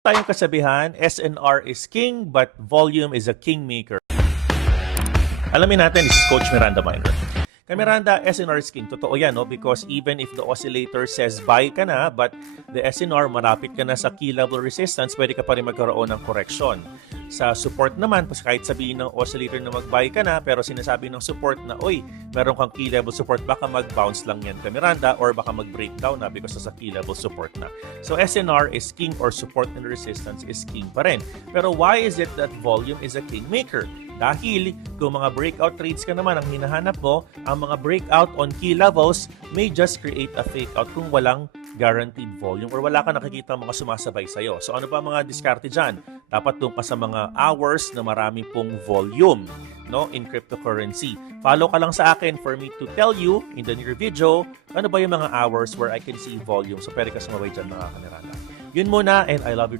Tayong kasabihan, SNR is king but volume is a kingmaker. Alamin natin, this is Coach Miranda Minor. Kay Miranda, SNR is king. Totoo yan, no? Because even if the oscillator says buy ka na, but the SNR, marapit ka na sa key level resistance, pwede ka pa rin magkaroon ng correction. Sa support naman, kahit sabihin ng oscillator na mag-buy ka na, pero sinasabi ng support na, oy, meron kang key level support, baka mag-bounce lang yan kay Miranda or baka mag-breakdown na because sa key level support na. So SNR is king or support and resistance is king pa rin. Pero why is it that volume is a kingmaker? Dahil kung mga breakout trades ka naman ang hinahanap mo, ang mga breakout on key levels may just create a fake out kung walang guaranteed volume or wala ka nakikita mga sumasabay sa'yo. So ano pa mga diskarte dyan? Dapat doon ka sa mga hours na marami pong volume, no, in cryptocurrency. Follow ka lang sa akin for me to tell you in the near video ano ba yung mga hours where I can see volume. So pwede ka sumabay dyan mga kameranda. Yun muna and I love you.